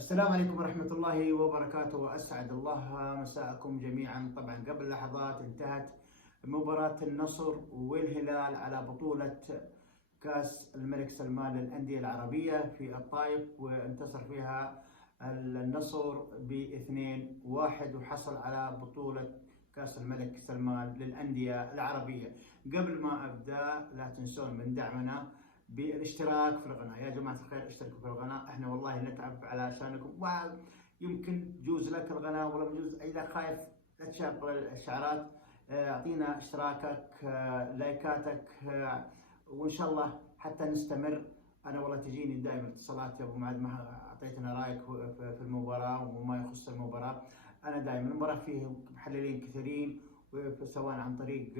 السلام عليكم ورحمة الله وبركاته، وأسعد الله مساءكم جميعا. طبعا قبل لحظات انتهت مباراة النصر والهلال على بطولة كأس الملك سلمان للأندية العربية في الطائف، وانتصر فيها النصر ب2-1 وحصل على بطولة كأس الملك سلمان للأندية العربية. قبل ما أبدأ لا تنسون من دعمنا بالاشتراك في القناة. يا جماعة الخير اشتركوا في القناة، احنا والله نتعب علشانكم، ويمكن جوز لك القناة ولا مجوز، إذا خايف لا تشغل الإشعارات، اعطينا اشتراكك، لايكاتك، وإن شاء الله حتى نستمر. أنا والله تجيني دائما اتصالات: يا أبو معاذ ما أعطيتنا رأيك في المباراة وما يخص المباراة. أنا دائما المباراة فيه محللين كثيرين، سواء عن طريق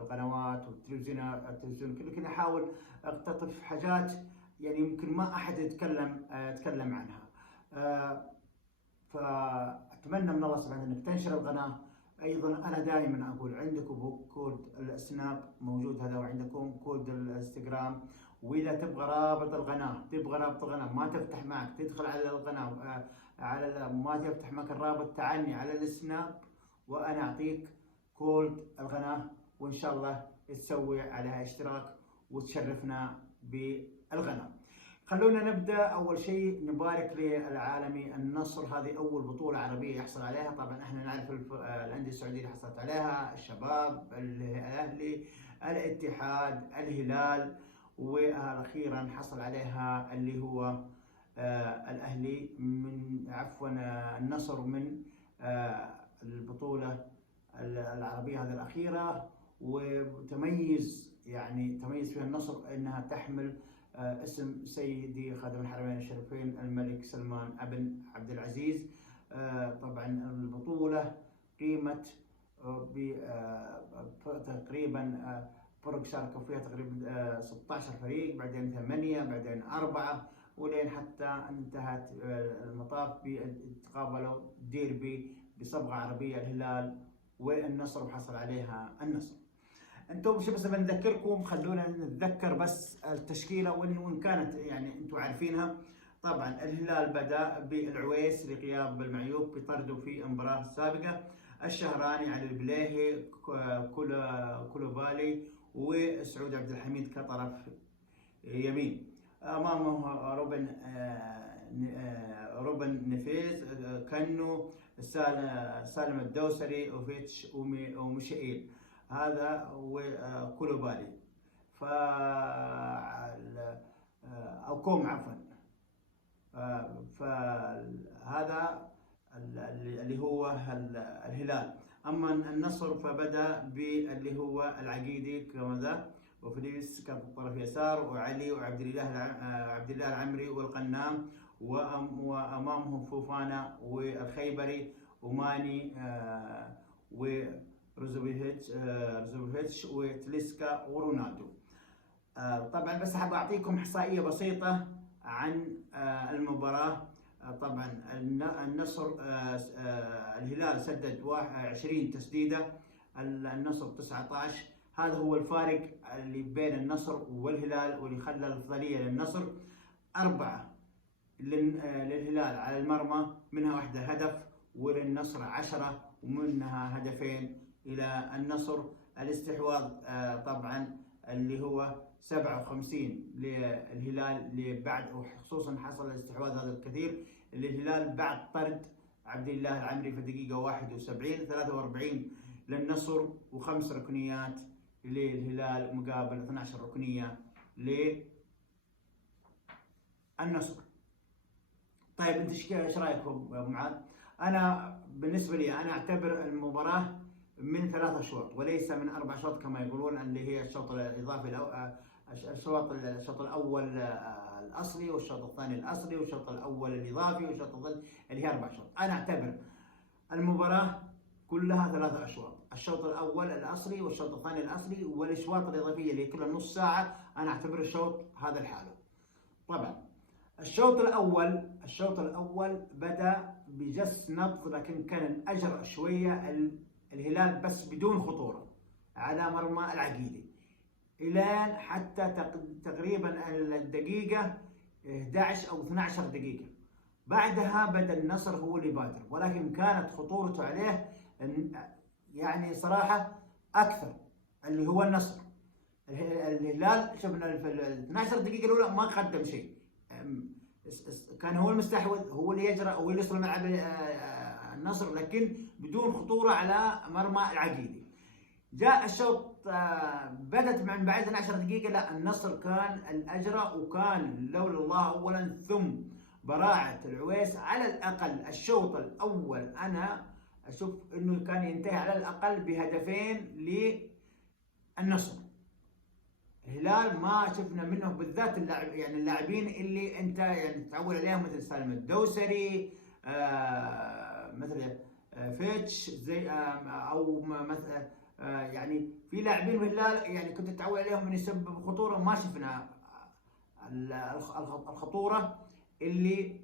القنوات والتلفزيون كله احاول اقتطف حاجات يعني يمكن ما احد يتكلم عنها. فاتمنى من الله سبحانه انك تنشر القناه. ايضا انا دائما اقول عندكم كود السناب موجود هذا، وعندكم كود الانستغرام، واذا تبغى رابط القناه ما تفتح معك تدخل على القناه، ما تفتح معك الرابط، تعني على السناب وانا اعطيك كود القناه، وان شاء الله تسوي عليها اشتراك وتشرفنا بالقناه. خلونا نبدا. اول شيء نبارك للعالمي النصر، هذه اول بطوله عربيه يحصل عليها. طبعا احنا نعرف الانديه السعوديه اللي حصلت عليها: الشباب، الاهلي، الاتحاد، الهلال، واخيرا حصل عليها اللي هو الاهلي من النصر من البطوله العربية هذه الأخيرة. وتميز فيها النصر أنها تحمل اسم سيدي خادم الحرمين الشريفين الملك سلمان بن عبد العزيز. طبعا البطولة قيمة تقريبا فرق شاركوا فيها تقريبا 16 فريق، بعدين 8، بعدين 4، ولين حتى انتهت المطاف تقابلوا ديربي بصبغة عربية، الهلال والنصر، وحصل عليها النصر. انتم شو بس بنذكركم، خلونا نتذكر بس التشكيله وان كانت انتم عارفينها. طبعا الهلال بدا بالعويس لغياب المعيوب بطرده في المباراه السابقه، الشهراني، علي البليهي، كولوبالي، وسعود عبد الحميد كطرف يمين. امامه روبن نفيز، كنو، سالم الدوسري، اوفيتش، وميشائيل، هذا وكولوبالي. ف او كوم عفوا. فهذا اللي هو الهلال. اما النصر فبدا باللي هو العقيدي كذا، وفليس كان في الطرف يسار، وعلي وعبد الله العمري والقنام، وامامهم فوفانا والخيبري وماني ورزوفيتش وتليسكا ورونالدو. طبعا بس حاب اعطيكم احصائيه بسيطه عن المباراه. طبعا النصر الهلال سدد 20 تسديده، النصر 19. هذا هو الفارق اللي بين النصر والهلال، واللي خلى الافضليه للنصر. 4 للهلال على المرمى، منها 1 هدف، وللنصر 10 ومنها 2 الى النصر. الاستحواذ طبعا اللي هو 57 للهلال بعد، وخصوصا حصل الاستحواذ هذا الكثير للهلال بعد طرد عبد الله العمري في الدقيقة 71. 43 للنصر، و5 ركنيات للهلال مقابل 12 ركنية للنصر. طيب انت ايش رايكم يا ابو معاذ؟ انا بالنسبة لي انا اعتبر المباراة من 3 أشواط وليس من 4 أشواط كما يقولون، اللي هي الشوط الإضافي، الشوط الأول الأصلي، والشوط الثاني الأصلي، والشوط الأول الإضافي، والشوط الثاني اللي هي 4 أشواط. أنا أعتبر المباراة كلها 3 أشواط: الشوط الأول الأصلي، والشوط الثاني الأصلي، والأشواط الإضافية اللي هي كلها نص ساعة. أنا أعتبر الشوط هذا الحالة. طبعا الشوط الأول بدأ بجس نبض، لكن كان أجرأ شوية الهلال بس بدون خطورة على مرمى العقيدي، الى حتى تقريبا الدقيقة 11 او 12 دقيقة. بعدها بدأ النصر هو اللي يبادر، ولكن كانت خطورته عليه يعني صراحة أكثر، اللي هو النصر. الهلال شفنا في ال 12 دقيقة الأولى ما قدم شيء، كان هو المستحوذ، هو اللي يجرى، هو اللي يوصل ملعب النصر، لكن بدون خطورة على مرمى العقيدي. جاء الشوط بدت من بعد 12 دقيقة، لا النصر كان الأجرى، وكان لولا الله أولا ثم براعة العويس. على الأقل الشوط الأول أنا أشوف إنه كان ينتهي على الأقل بهدفين للنصر. الهلال ما شفنا منه بالذات اللاعبين اللي انت يعني تتعود عليهم، مثل سالم الدوسري، مثل فيتش، زي او مثلا يعني في لاعبين بالهلال يعني كنت تتعود عليهم من يسبب خطوره، ما شفنا الخطوره اللي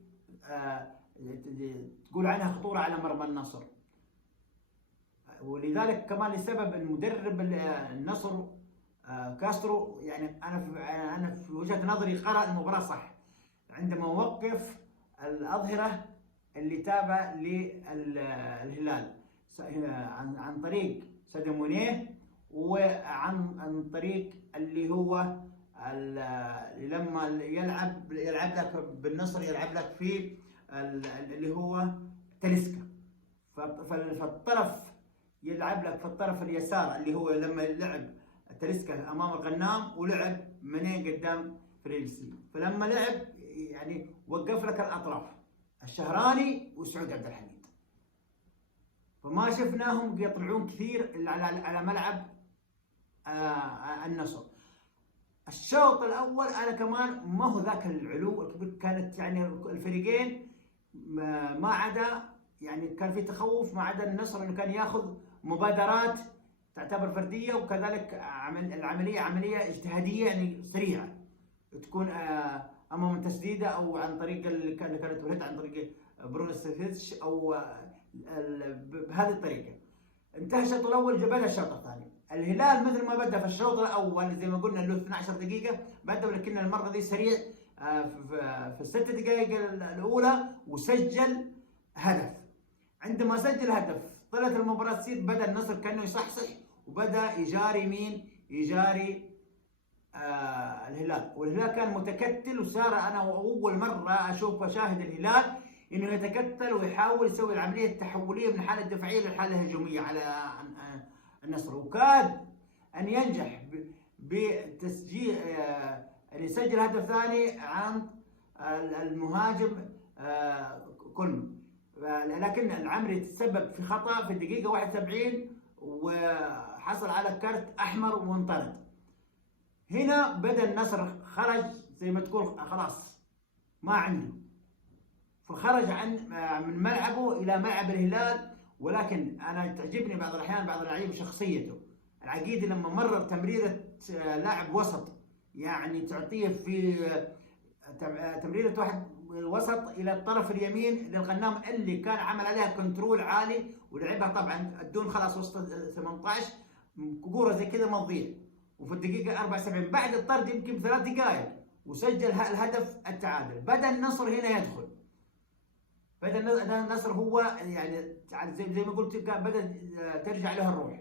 تقول عنها خطوره على مرمى النصر. ولذلك كمان لسبب ان مدرب النصر كاسترو، يعني انا في وجهة نظري قرأ المباراة صح عندما وقف الأظهرة اللي تابع للهلال عن طريق ساديو ماني، وعن طريق اللي هو لما يلعب لك بالنصر، يلعب لك في اللي هو تاليسكا، فالطرف يلعب لك في الطرف اليسار اللي هو لما لعب تاليسكا امام الغنام، ولعب منين قدام فريلسي، فلما لعب يعني وقف لك الاطراف الشهراني وسعود عبد الحميد، فما شفناهم يطلعون كثير على ملعب النصر. الشوط الاول انا كمان ما هو ذاك العلو الكبير، كانت يعني الفريقين ما عدا يعني كان في تخوف، ما عدا النصر انه كان ياخذ مبادرات تعتبر فرديه، وكذلك العمليه عمليه اجتهاديه يعني سريعه، تكون اما من تسديده او عن طريق اللي كانت ولد عن طريق برونو سيفيتش او بهذه الطريقه. انتهى الشوط الاول، بدا الشوط الثاني. الهلال مثل ما بدا في الشوط الاول زي ما قلنا له 12 دقيقه بدا، ولكن المره دي سريع في الست دقائق الاولى وسجل هدف. عندما سجل هدف طلعت المباراه تصير، بدا النصر كانه يصحصح وبدا يجاري مين؟ يجاري الهلال، والهلال كان متكتل، وصار انا اول مره اشاهد الهلال انه يتكتل ويحاول يسوي العمليه التحوليه من الحاله الدفاعيه للحاله الهجوميه على النصر، وكاد ان ينجح بتسجيل ان يسجل هدف ثاني عن المهاجم كولم، لكن العمري تسبب في خطا في الدقيقه 71 وحصل على كرت احمر وانطرد. هنا بدا النصر خرج زي ما تقول خلاص ما عنده، فخرج من ملعبه الى ملعب الهلال. ولكن انا تعجبني بعض الاحيان بعض اللعيبه شخصيته. العقيدي لما مرر تمريره لاعب وسط، يعني تعطيه في تمريره واحد وسط الى الطرف اليمين للغنام اللي كان عمل عليها كنترول عالي ولعبها طبعا الدون خلاص وسط 18 كوره زي كذا ما تضيع، وفي الدقيقه 74 بعد الطرد يمكن بثلاث دقائق وسجل الهدف التعادل. بدا النصر هنا يدخل، بدا النصر هو يعني زي ما قلت بدا ترجع له الروح،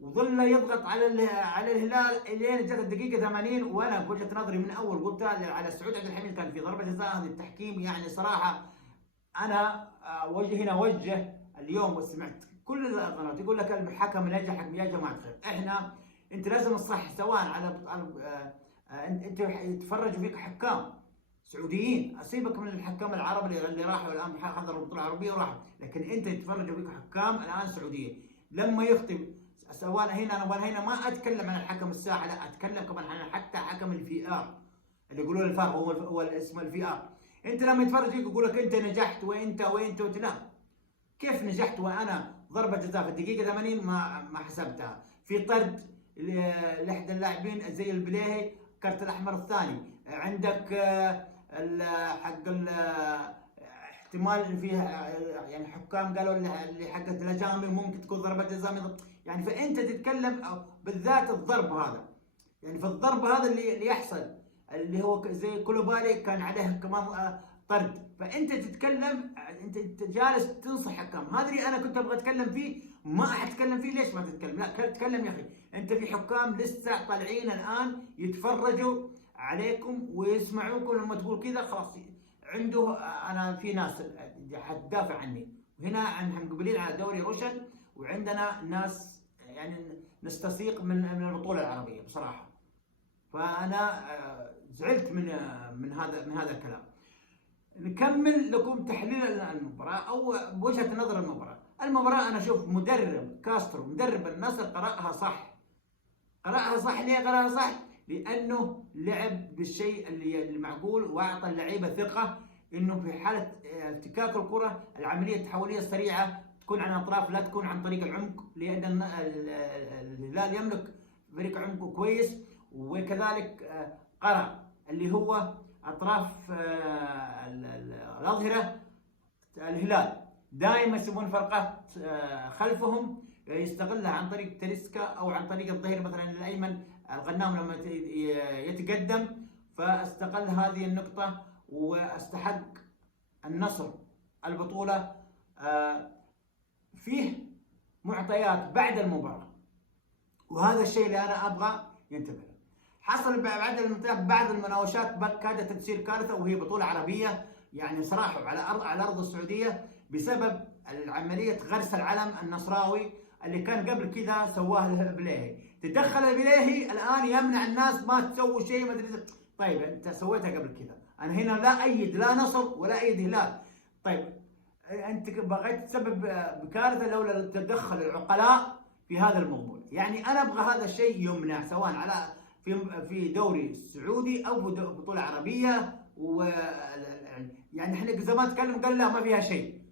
وظل يضغط على الهلال الين جت الدقيقه 80. وانا بوجهه نظري من اول قلت على سعود عبد الحميد كان في ضربه جزاء. هذه التحكيم يعني صراحه انا هنا وجه اليوم وسمعت كل القنوات يقول لك الحكم نجح. يا جماعه الخير، انت لازم تصح، سواء على انت يتفرجوا فيك حكام سعوديين، اسيبك من الحكام العرب اللي راحوا الان حضروا البطوله العربيه وراحوا، لكن انت يتفرجوا فيك حكام الان سعوديين لما يخطئ، سواء هنا ما اتكلم عن الحكم الساحه، لا اتكلم كمان عن حتى حكم الفي ار اللي يقولون الفار هو اسم الفي ار. انت لما يتفرج فيك يقول لك انت نجحت وانت لا، كيف نجحت وانا ضربه جزاء في الدقيقه 80 ما حسبتها، في طرد لاحدى اللاعبين زي البليهي، كرت الاحمر الثاني، عندك حق احتمال فيها يعني حكام قالوا اللي حقت الهجامي ممكن تكون ضربه جزاء يعني. فانت تتكلم بالذات الضرب هذا، يعني في الضرب هذا اللي يحصل اللي هو زي كولوبالي كان عليه كمان طرد فانت تتكلم، انت جالس تنصح حكام. هذا اللي انا كنت ابغى اتكلم فيه، ما اتكلم فيه. ليش ما تتكلم؟ لا تتكلم يا اخي. انت في حكام لسه طالعين الان يتفرجوا عليكم ويسمعوكم لما تقول كذا، خلاص عنده. انا في ناس حتدافع عني، وهنا احنا مقبلين على دوري روشن، وعندنا ناس يعني نستسيق من البطوله العربيه بصراحه. فانا زعلت من هذا الكلام. نكمل لكم تحليل المباراه او بوجهه نظر المباراه. انا اشوف مدرب كاسترو مدرب النصر قرأها صح. ليه قرأها صح؟ لانه لعب بالشيء المعقول، واعطى اللعيبه ثقه انه في حاله افتكاك الكره العمليه التحوليه السريعه تكون عن الاطراف، لا تكون عن طريق العمق، لان الهلال يملك فريق عمقه كويس. وكذلك قرأ اللي هو اطراف الاظهره. الهلال دائما يسوون فرقات خلفهم يستغلها عن طريق تاليسكا او عن طريق الظهير مثلا الايمن الغنام لما يتقدم، فاستغل هذه النقطه واستحق النصر البطوله. فيه معطيات بعد المباراه، وهذا الشيء اللي انا ابغى ينتبه له. حصل بعض المناوشات كادت تصير كارثه، وهي بطوله عربيه يعني صراحه على ارض السعوديه بسبب عمليه غرس العلم النصراوي اللي كان قبل كذا سواه البليهي. تدخل البليهي الان يمنع الناس ما تسوي شيء ما ادري. طيب انت سويتها قبل كذا، انا هنا لا ايد لا نصر ولا ايد هلال. طيب انت بغيت تسبب بكارثه لولا تدخل العقلاء في هذا الموضوع. يعني انا ابغى هذا الشيء يمنع، سواء على في دوري سعودي او في بطوله عربيه. و يعني احنا زمان تكلم قال لا ما فيها شيء،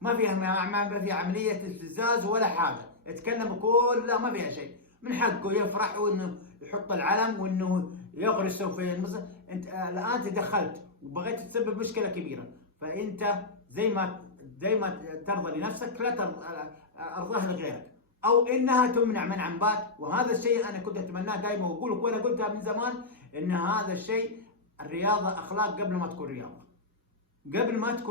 ما فيها عمليه استفزاز ولا حاجه. اتكلم كل لا ما فيها شيء، من حقه يفرح وانه يحط العلم وانه يغرسه في المصر. انت الان تدخلت وبغيت تسبب مشكله كبيره، فانت زي ما ترضى لنفسك لا ارضاها لغيرك، او انها تمنع منعا بات. وهذا الشيء انا كنت اتمناه دائما واقول لك، وانا قلتها من زمان، ان هذا الشيء الرياضه اخلاق قبل ما تكون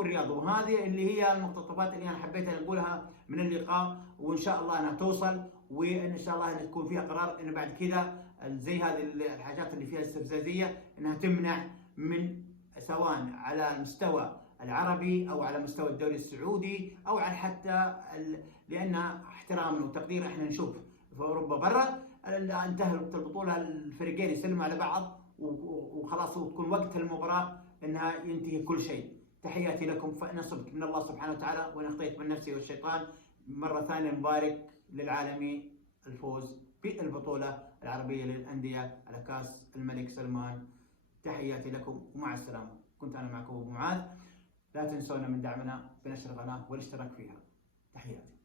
رياضه. وهذه اللي هي المقتطفات اللي انا حبيت ان اقولها من اللقاء، وان شاء الله انها توصل، وان شاء الله ان تكون فيها قرار ان بعد كذا زي هذه الحاجات اللي فيها استفزازيه انها تمنع، من سواء على المستوى العربي او على مستوى الدوري السعودي او على حتى لان احترامنا وتقدير احنا نشوف في اوروبا برا انتهت البطوله الفريقين يسلموا على بعض وخلاص، وتكون وقت المباراه انها ينتهي كل شيء. تحياتي لكم، فنصبت من الله سبحانه وتعالى وان اخطيت من نفسي والشيطان. مره ثانيه مبارك للعالمي الفوز بالبطوله العربيه للانديه على كاس الملك سلمان. تحياتي لكم ومع السلامه. كنت انا معكم ابو معاذ. لا تنسونا من دعمنا بنشر القناه والاشتراك فيها. تحياتي.